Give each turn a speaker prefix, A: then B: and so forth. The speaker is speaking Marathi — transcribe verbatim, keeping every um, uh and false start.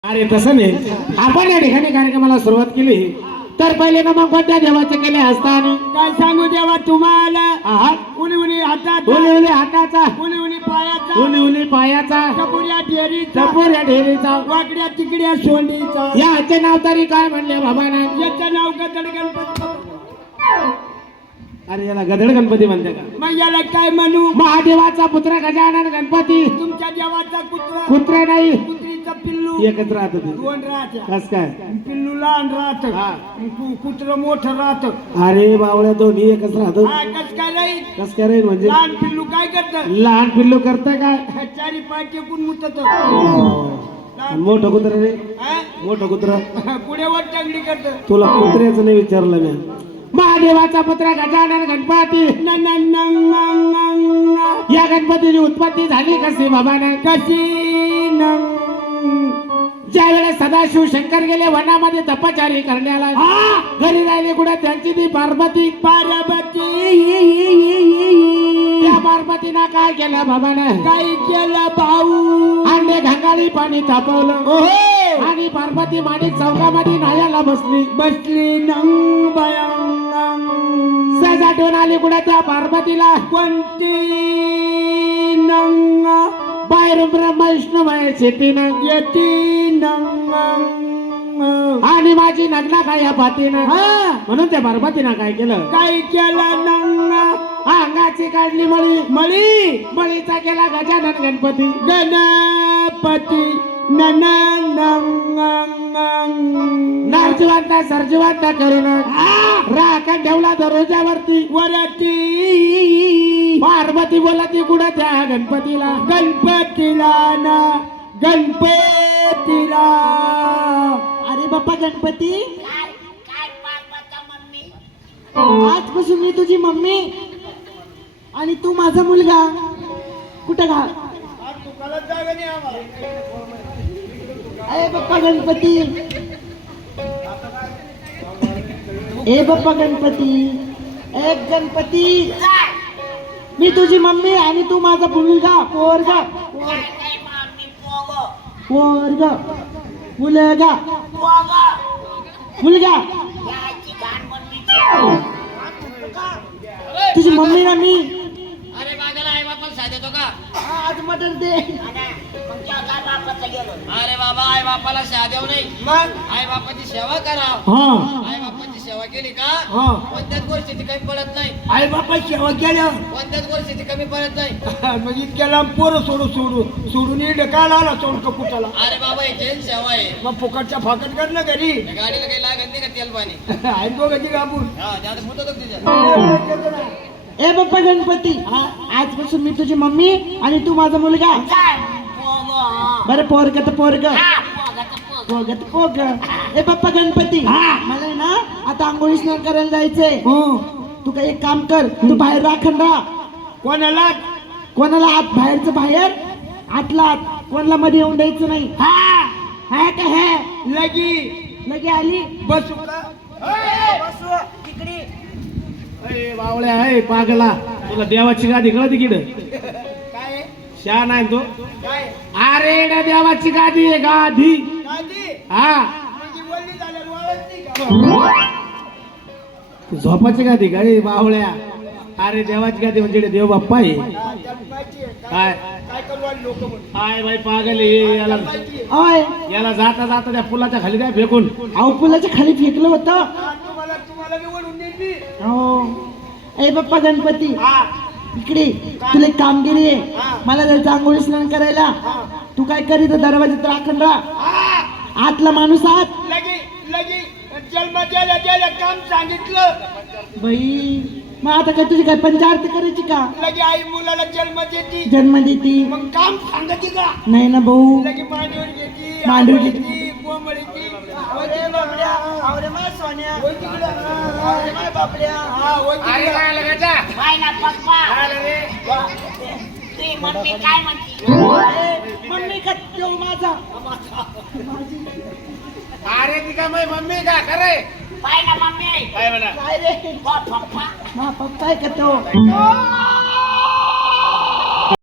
A: अरे तसं नाही, आपण या ठिकाणी कार्यक्रमाला सुरुवात केली तर पहिले ना मग कोणत्या देवाचे केले असताना
B: काय सांगू देवा तुम्हाला?
A: आहा,
B: उली उली हातात,
A: उली उली हाताचा,
B: उली उली पायाचा,
A: उली उली पायाचा,
B: टपुऱ्या ढेरीचा,
A: टपोऱ्या ढेरीचा,
B: वाकड्या तिकड्या सोंडीचा.
A: याचे नाव तरी काय म्हणले बाबा ना?
B: याचं नाव गदड गणपती.
A: अरे याला गदड गणपती म्हणते का?
B: मग याला काय म्हणू?
A: महादेवाचा पुत्र गजानन गणपती.
B: तुमच्या देवाचा कुत्रा,
A: कुत्रे नाही,
B: कुत्रीचा पिल्लू
A: एकच राहत ते.
B: दोन राहत्या.
A: कस काय?
B: पिल्लू लहान राहत,
A: हा.
B: कुत्र मोठं राहत.
A: अरे बावळ्या दोन्ही एकच राहतो.
B: हा, कस काय राहील?
A: कस काय राहील म्हणजे?
B: लहान पिल्लू काय करत?
A: लहान पिल्लू करत काय?
B: चारी पाय टेकून मुतत.
A: आणि मोठं कुत्र रे? मोठं कुत्र
B: पुढे वर टांगडी करत.
A: तुला कुत्र्याचं नाही विचारलं मी. महादेवाचा पुत्र गजानन गणपती.
B: न न न न न.
A: या गणपतीची उत्पत्ती झाली कशी बाबाने?
B: कशी न.
A: ज्या वेळेस सदाशिव शंकर गेले वनामध्ये तपचारी करण्याला, घरी राहिले कुठे त्यांची ती पार्वती.
B: पार्वती
A: त्या पार्वतीनं काय केलं बाबाने?
B: काय केलं भाऊ?
A: अंडे घंगाळी पाणी तापवलं आणि पार्वती माणिक चौकामध्ये नायाला बसली.
B: बसली नंग बयांग.
A: सहज आठवण आली कुठे त्या पार्वतीला.
B: कोणती नंग?
A: बाहेरून ब्रह्मा विष्णू शेतीनं
B: येती नंग.
A: आणि माझी नगला काय या पातीनं.
B: हा,
A: म्हणून त्या पार्वतीनं काय केलं?
B: काय केलं नंग?
A: अंगाची काढली मळी.
B: मळी
A: मळीचा केला गजानन गणपती.
B: गणपती नन नंग.
A: नरजिवंत सरजिवंत करून राखण ठेवला दरवाजावरती.
B: वरती
A: पार्वती बोलती कुठं त्या गणपतीला.
B: गणपतीला ना, गणपतीला.
C: अरे बाप्पा गणपती, आजपासून मी तुझी मम्मी आणि तू माझा मुलगा. कुठं घा? अरे बाप्पा गणपती, ए बाप्पा गणपती, एक गणपती, मी तुझी मम्मी आणि तू माझा मुलगा. पोरगा पोरगा मुलगा मुलगा. तुझी मम्मी ना मी.
D: अरे बागाला आई बापाला साथ देतो का?
C: आज मटन दे.
D: अरे बाबा आई बापाला साथ देऊ नाही,
B: मग
D: आई बापाची सेवा करा.
A: हा
D: आई बापाची सेवा केली का
B: हा,
D: कोणत्याच गोष्टीची कमी पडत नाही.
B: आई बापा सेवा केल्या.
D: कोणत्याच गोष्टीची कमी पडत नाही.
B: मग इतक्या लांब पोरं सोडू सोडू सोडून इड काल आला सोड कपुटाला.
D: अरे बाबा ही जैन सेवा आहे.
B: मग फुकटच्या फाकट कर ना घरी.
D: त्या गाडीला काही लागत नाही का तेल पाणी?
B: आई दोघांची कापून.
D: हा त्यात मुदत तिच्या.
C: ए बाप्पा गणपती, आजपासून मी तुझी मम्मी आणि तू माझा मुलगा. बरं पोरग तर पोरग, पोरग तर पोरग. ए बाप्पा गणपती, मला आहे ना आता आंघोळी स्नान करायला जायचंय. तू काही एक काम कर, तू बाहेर राखण राहा.
B: कोणाला?
C: कोणाला आत बाहेरचं बाहेर, आतला आत, कोणाला मध्ये येऊन द्यायचं नाही. हा हा का हे
B: लगी
C: लगे आली.
B: बसू का?
C: बसू तिकडे.
A: अरे बावळ्या आहे पागला, तुला देवाची गादी कळत किड?
B: काय
A: शहा नाही तू.
B: काय
A: अरे ना देवाची गादी आहे गादी.
B: गादी
A: हा
B: म्हणजे बोलली झालं वळत नाही का?
A: झोपाची गादी काय बावळ्या? अरे देवाची गादी म्हणजे देव बाप्पा आहे.
B: हा, त्याला माहिती आहे.
A: काय
B: काय करू आले लोक म्हणून.
A: काय बाई पागल आहे याला.
B: माहिती आहे.
C: ओय,
A: याला जाता जाता त्या पुलाच्या खाली काय फेकून.
C: अहो पुलाच्या खाली फेकलं होतं.
B: हा, तुम्हाला तुम्हाला मी वळून देईन मी.
C: हो. ए बाप्पा गणपती,
B: हा,
C: इकडे तुला एक कामगिरी आहे.
B: हा.
C: मला जायचं आंघोळी स्नान करायला.
B: हा.
C: तू काय करीत दरवाजात राखण राहा.
B: हा,
C: आतला माणूस आत.
B: लगी लगी जन्म द्यायला द्यायला काम सांगितलं.
C: बाई, मग आता काय तुझी काय पंचारती करायची का?
B: लगी आई मुलाला जन्म देती,
C: जन्म देती
B: मग काम सांगती का?
C: नाही ना भाऊ.
B: लगी मांडीवर घेती,
C: मांडीवर
B: आंघोळ
C: घेती.
B: घेती, कोंबडी घेती. होय तिकडं. होय तिकडं. हा, होय तिकडं.
C: मम्मी का देऊ माझा.
A: अरे ती का मम्मी का खरे काय म्हणा?
C: काय रे, मा पप्पा आहे का तो?